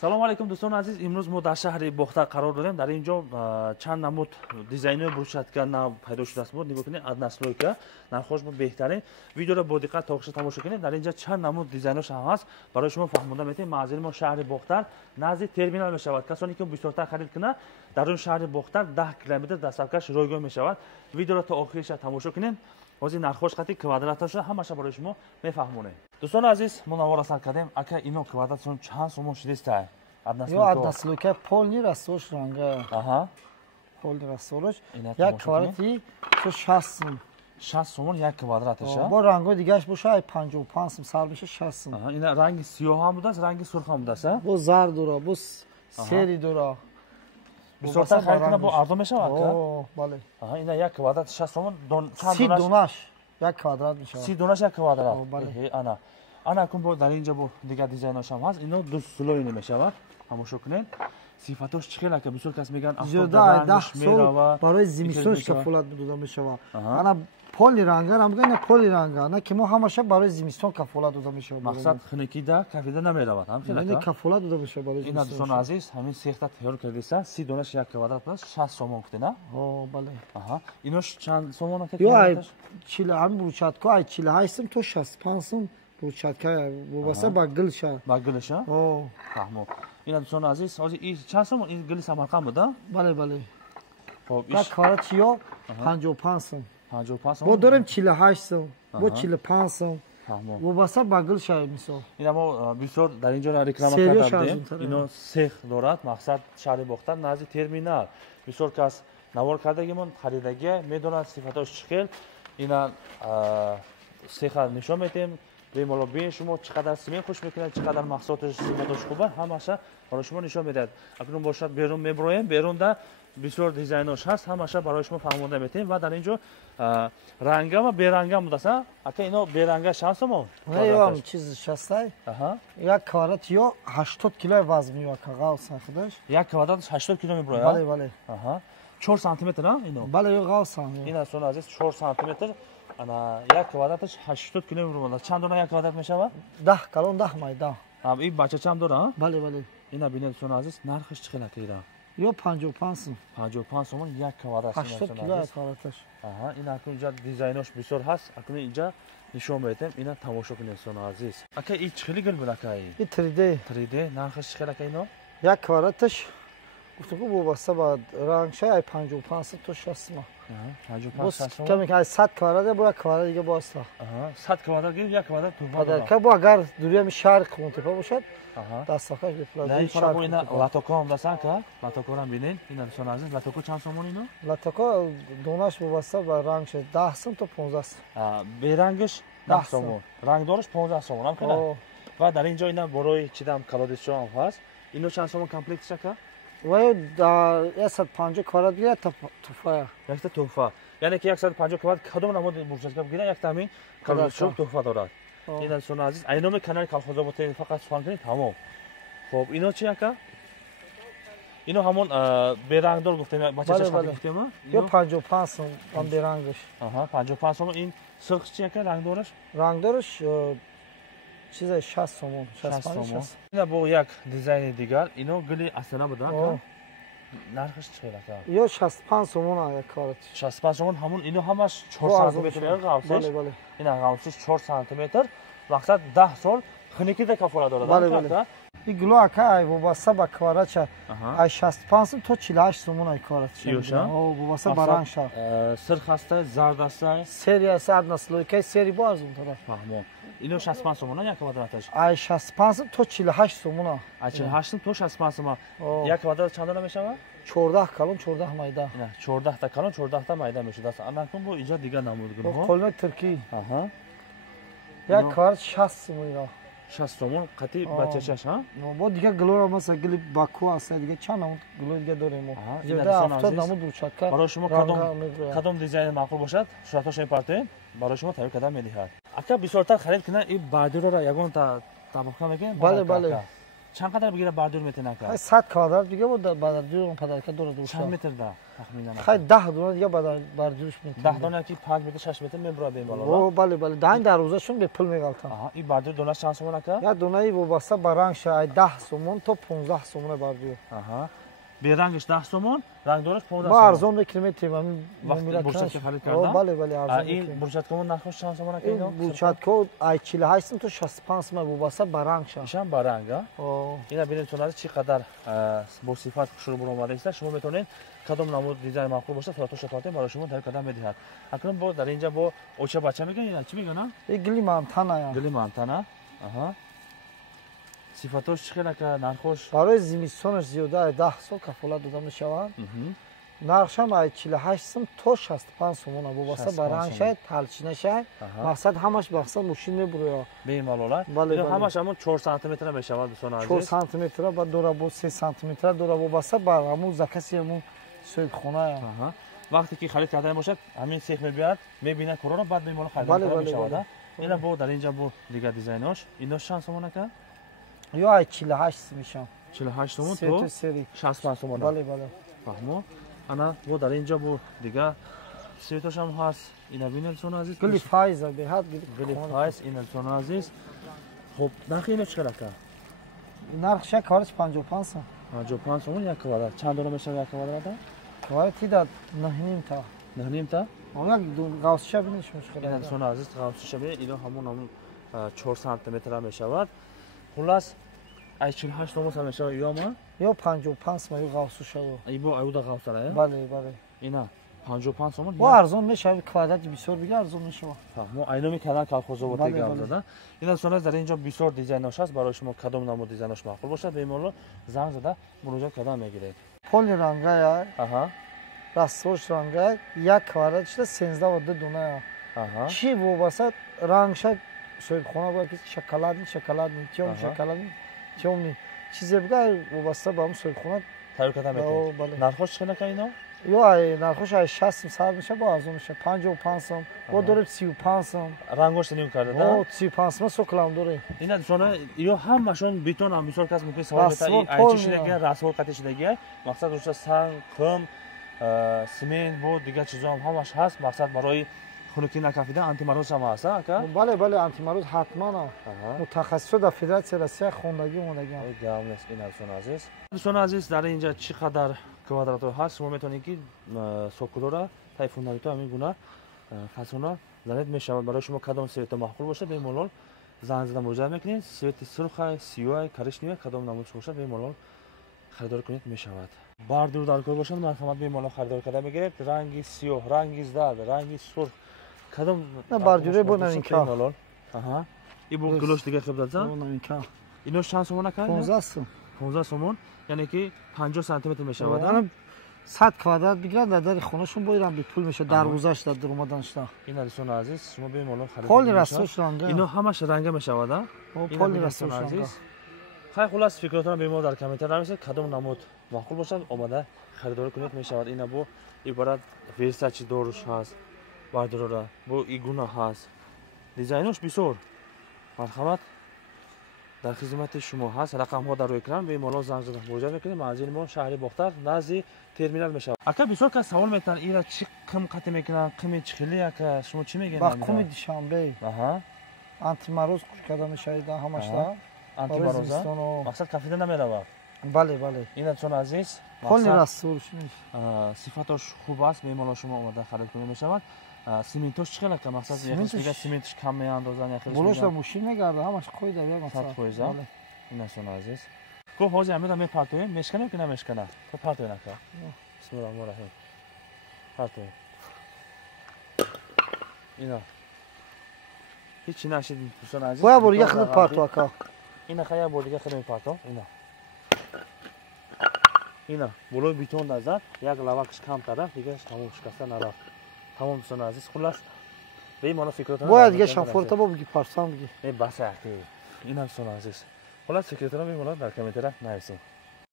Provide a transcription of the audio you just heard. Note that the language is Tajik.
салому алейкум дӯстони азиз, имрӯз мо дар шаҳри бохта қарор дорем. Дар ин ҷо чанд намуд дизайнои брусчатка нав пайдо шудааст. Нигоҳ кунед, однослойка нархош бо беҳтарин. Видеоро бо диққат та охир тамошо кунед. Дар ин ҷо чанд намуд дизайнош ҳам ҳаст. Барои шумо фаҳмонда метавонед. манзили мо шаҳри бохтар назди терминал мешавад. Касоне ки бисёртар харид кунад, дар он шаҳри бохтар 10 километр дастаркаш ройгоҳ мешавад. Видеоро та охирша тамошо кунед. ҳозир нархош қати квадраташа ҳамаша барои шумо мефаҳмонем. дӯстони азиз, мо навора сар кардем. Ака ино квадратшон чанд сомон шудеста? Однослойка полный рассроч ранга. Ага. Полный рассроч. Як квадрати 60 сом. 60 сомон як квадраташа. Бо ранго дигаш боша 55 сом, сар беша 60 сом. Ага, ина ранги сиёҳ ҳам будааст, ранги сурх ҳам будааст, а? Бо зар дура, бо сери дура. Бисёртар харид кунад бо арзон мешавад, ка? О, бале. Ага, ина як квадрат 60 сомон, чанд 30 донаш як квадрат мешавад. 30 донаш як квадрат. О, бале. Ана. Ана кун бо дар ин ҷо бо дигар дизайнош ҳам ҳаст. Ино ду слойне мешавад. Тамошо кунед. Сифатош чӣ хел ака? Бисёр кас меган авторангаш мерава. Барои зимистонш кафолат дода мешавад. Ана поли ранга, ана поли ранга. Ана ки мо ҳамаша барои зимистон кафолат дода мешавад. Мақсад хинекида кафида наметавад. Ҳам хел ака. Кафолат дода мешавад барои зимистон. Ина дӯстони азиз, ҳамин сехта тайёр кардеса. 30 донаш як квадрат аст, 60 сомон гуфте, на? О, бале. Аҳа. Инош чанд сомон ака? Ё ай 48 ай 48 сом то 65 сом. Брусчатка вобаста ба гилша. Ба гилша? О. Фаҳмо. Ина дӯстони азиз, ҳозир ин чанд сомон ин гили Самарқанд буда? Бале, бале. Хоб, иш квадрати ё 55 сом. 55 сом. Бо дорем 48 сом. Бо 45 сом. Фаҳмо. Вобаста ба гилша мисол. Ина мо бисёр дар ин ҷо реклама кардем. Ино сех дорад, мақсад шаҳри бохтар назди терминал. Бисёр кас навор кардагимон, харидагия медонад сифатош чӣ хел. Ина сеха нишон метем. Бемало бин шумо чӣ қадар семен хуш мекунад, чӣ қадар маҳсулотош сифатош хуба, ҳамаша барои шумо нишон медиҳад. Акнун бошад берун меброем, берунда бисёр дизайнош ҳаст, ҳамаша барои шумо фаҳмонда метем. Ва дар ин ҷо ранга ва беранга будааст, а? Ака ино беранга чанд сомон? Ём чиз шастай. Аҳа. Як квадрат ё 80 кило вазн меёбад қағал сахидаш. Як квадрат 80 кило меброяд? Бале, бале. Аҳа. 4 сантиметр, а ино? Бале, ё ғалсан. Ина сон азиз 4 сантиметр. Ана як квадраташ 80 кило меброяд. Чанд дона як квадрат мешавад? 10 калон 10 май 10. Аб ин бачачам дора, а? Бале, бале. Ина бинед сон азиз, нархиш чӣ хел ака ира? Ё 55 сом. 55 сомон як квадрат. 80 кило квадраташ. Аҳа, ина акун ҷа дизайнош бисёр ҳаст. Акун инҷа нишон медем, ина тамошо кунед сон азиз. Ака ин чӣ хели гул буд ака ин? И 3D. 3D, нархиш чӣ хел ака ино? Як квадраташ гуфтагу вобаста ба ранг шай 55 сом то 60 сом. Аҳа, 55 сом. Каме ки 100 квадрат бо як квадрат дига боста. Аҳа, 100 квадрат гирифт, як квадрат туфа дора. Ка бо агар дуриями шаҳр қонтепа бошад, аҳа, дастакаш бифлад. Ин шаҳр ина латоко ам даста ка? Латоко рам бинед. Ина сон азиз, латоко чанд сомон ино? Латоко донаш вобаста ба ранг шад 10 сом то 15 сом. Берангиш 10 сомон. Рангдориш 15 сомон ам кана? Ва дар ин ҷо ина борои чидам калодишо ам ҳаст. Ино чанд сомон комплектиш ака? Ва 150 квадрат гира туфа. Якта туфа. Яъне ки 150 квадрат кадом намуди бурчатка гира як тамин калодишо туфа дорад. Ина сон азиз, айноми канали колхозоботи фақат сухан кунед тамом. Хоб, ино чи ака? Ино ҳамон берангдор гуфтем, бачачаш гуфтем, а? Ё 55 сом ам берангиш. Аҳа, 55 сом. Ин сирх чи ака рангдораш? Рангдораш чиза 60 сомон, 65. Ина бо як дизайни дигар, ино гули асана буда ака? Нархиш чӣ хел ака? Ё 65 сомон як квадрат. 65 сомон ҳамон ино ҳамаш 4 сантиметр ғавсиш. Бале, бале. Ина ғавсиш 4 сантиметр. Мақсад 10 сол хиникида кафола дорад. Бале, бале. И гуло ака ай вобаста ба квадратша ай 65 сом то 48 сомон ай квадратша. Ёша? О, вобаста ба рангша. Сирх ҳаста, зард ҳаста. Серия сад наслойка сери бо арзон тора. Фаҳмо. Ино 65 сомон як квадраташ. Ай 65 сом то 48 сомон. Ай 48 сом то 65 сом. Як квадрат чанд дона мешавад? 14 калон 14 майда. Ина 14 та калон 14 та майда мешуд. Анакун бо иҷа дига намудгунҳо. Қолмак турки. Аҳа. Як квадрат 60 сом ира. 60 сомон қати бачачаш, ҳа? Бо дига глора маса гли баку аст, дига чанд намуд глора дига дорем мо. Ина 70 намуд бурчатка. барои шумо кадом дизайн маъқул бошад, суратошро мепартоем, барои шумо тайёр карда медиҳад. Ака бисёртар харид кунад ин бадироро ягон табоқа мекунед? Бале, бале. چند قدر بگیره بردور میتونه که 100 kvadrat دیگه بود بردور پدرکه دور دور چند متر ده تخمینا خیلی 10 دونه دیگه بردورش میتونه 10 دونه که 5 متر 6 متر میبره به بالا او بله بله در روزشون به پول میگالتن این بردور دونه چند سومونه که یا دونه ای وابسته به رنگ شه 10 سومون تا 15 سومون بردور به رنگش 10 سومون رنگ دورش 15 ما ارزون میکنیم من وقتی برچسب خرید کردم بله بله ارزون این برچسب کمون نرخش چند سومونه که اینو برچسب کو 48 تا 65 سوم وابسته به رنگ شه ایشان به رنگ اینا ببینید چون چقدر با صفات شروع برآمده است شما میتونید کدام نمود دیزاین معقول باشه فاتوش تاته برای شما در کدام میدهد اکنون با در اینجا با اوچه بچه میگن اینا چی میگن این گلی مانتانا گلی مانتانا صفاتش چقدر که نرخش برای زمستونش زیاده 10 سال کفالت داده میشود نرخش هم 48 سوم تا 65 سومون وابسته به رنگ شاید تلچینه شاید مقصد همش مقصد ماشین میبره به مالا اینا همش همون 4 سانتی متر میشود دوستان عزیز 4 سانتی متر بعد دوره با 3 سانتی متر دوره وابسته به همون زکسی همون سوید خونه وقتی که خرید کرده باشد همین سیخ میبیاد میبینه کورا رو بعد به مالا خرید میشود اینا با در اینجا با دیگه دیزایناش اینا چند سومونه که یا 48 میشم 48 تومن تو 65 تومن بله بله فهمو انا و در اینجا بو دیگه سویتش هم هست اینا بینلسون عزیز گلی فایز به حد گلی فایز اینلسون عزیز خب نرخ اینو چقدر که نرخش کارش 55 سوم 55 تومن یک کوادرات چند دونه میشه یک کوادرات کوادراتی داد نهنیم تا نهنیم تا اون دو قوس شب نیست مشکل اینلسون عزیز قوس شب اینا همون 4 سانتی متر میشود خلاص 48 تومن میشه یا 55 سوم یا قوس شب ای با ایودا قوس داره بله بله اینا 55 تومن با ارزون میشه کوادرات بسیار دیگه ارزون میشه ما اینو میکنن کالخوزو و دیگه دادن اینا سونا در اینجا بسیار دیزایناش هست برای شما کدام نمود دیزایناش معقول باشه به مولا زنگ زده مراجعه کردن میگیرید پول رنگا راستوش رنگا یک کوادرات شده 13 و 2 دونه چی وابسته رنگش سوی خونه با که شکلات تیوم شکلات تیوم چیزی بگه وابسته با هم سوی خونه تایید کردن میگیرید نرخش چقدر که اینا یا نرخش 60 سال میشه با ارزون میشه 55 سوم با داره 35 سوم رنگش نیم کرده نه 35 سوم سوکلام داره اینا شما یا همشون بیتون هم مثال کس ممکن سوال بتایی ایچ شده رسول قطعی شده مقصد روش سنگ کم سیمنت بود دیگه چیزا هم همش هست مقصد برای خنکی نکافیده آنتی مروز هم هست بله بله آنتی مروز حتما متخصص در فدراسیون روسیه خوندگی گام است این دوستان عزیز در اینجا چقدر کوادرات هست شما میتونید که سوکولو را تایفون تو همین گونه فصونا زنید میشود برای شما کدام سویت معقول باشه به مولال زنگ زدن مراجعه میکنید سویت سرخ سیاه کرشنیه کدام نمود باشه به مولال خریدار کنید میشود بردور در کار باشند مرحمت به مولال خریدار کرده میگیرید رنگی سیاه رنگی زرد رنگی سرخ کدام نه بردوره بو نمیکا این بو گلوش دیگه خبرت زن نمیکا اینو چند سومون که 15 سوم 15 سومون یعنی که 50 سانتی متر میشه بعد 100 کوادرات بگیرن در خونهشون بایرن به پول میشه در گذشت در درآمدش تا این دوستان عزیز شما به مولا خرید پول راستش رنگ اینو همش رنگ میشه وادا پول راستش عزیز خیلی خلاص فکراتون به ما در کامنت نویسید کدام نمود معقول باشه اومده خریدار کنید میشود اینا بو عبارت ورساچی دورش هست بردورا بو ایگونا هست دیزاینش بسیار مرحمت در خدمت شما هست رقم ها در روی اکران به مولا زنگ زدن مراجعه میکنید منزل ما شهر باختر نزدیک ترمینال میشه اگه بسیار کس سوال میکنن اینا چی کم قطع میکنن قیمت چخیلی اگه شما چی میگین با قیمت شنبه آنتی مروز کدا میشه همش دا آنتی مروز مقصد کافیده نمیره بله بله اینا چون عزیز کلی راستورش صفاتش خوب است به مولا شما اومده خرید کنید میشود سیمنتش چقدر که مقصد یک دیگه سیمنتش کم میاندازن یا خیلی بولوش ماشین میگرده همش خوی داره مثلا خویزا این اصلا عزیز کو حاجی امید هم میپرتوی میشکنه که نمیشکنه تو پرتوی نکن بسم الله الرحمن الرحیم پرتوی اینا هیچی نشید دوستان عزیز باید بور یک خود پرتو اکا اینا خیلی بور دیگه خیلی میپرتو اینا بولوی بیتون دازد یک لواکش کم طرف دیگه تموم شکسته نرفت تمام دوستان عزیز خلاص به این فکراتون باید دیگه شنفورتا با بگی پارسان بگی بس احتی این هم دوستان عزیز خلاص فکراتون به این در کامنت نویسید